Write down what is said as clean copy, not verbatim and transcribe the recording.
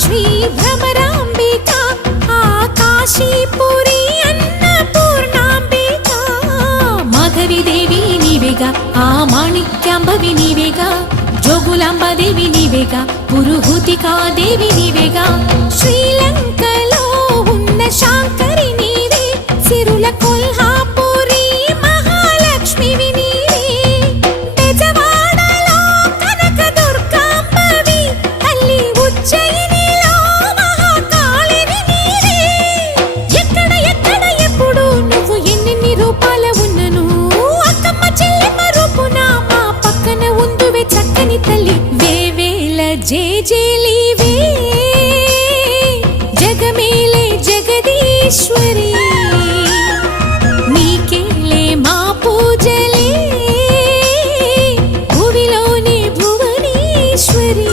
శ్రీ భ్రమరాంబిక ఆకాశీపురి అన్నపూర్ణాంబిక మాధవిదేవి నీవేగా ఆ మాణిక్యాంబవి నీవేగా జోగులాంబాదేవి నీవేగా పురుహూతికాదేవి నీవేగా శ్రీలంకలో ఉన్న శాంకరి నీవే సిరుల కొల్హాపురి మహాలక్ష్మివి నీవే బెజవాడలో కనకదుర్గాంబవి తల్లి ఉజ్జయినిలో మహాకాళివి నీవే ఎక్కడ ఎక్కడ ఎప్పుడు నువ్వు ఎన్నెన్ని రూపాల ఉన్నను అక్కమ్మ చెల్లెమ్మ రూపున మా పక్కన ఉందువే చక్కని తల్లి వేవేల జేజేలివే జగమేలే జగదీశ్వరి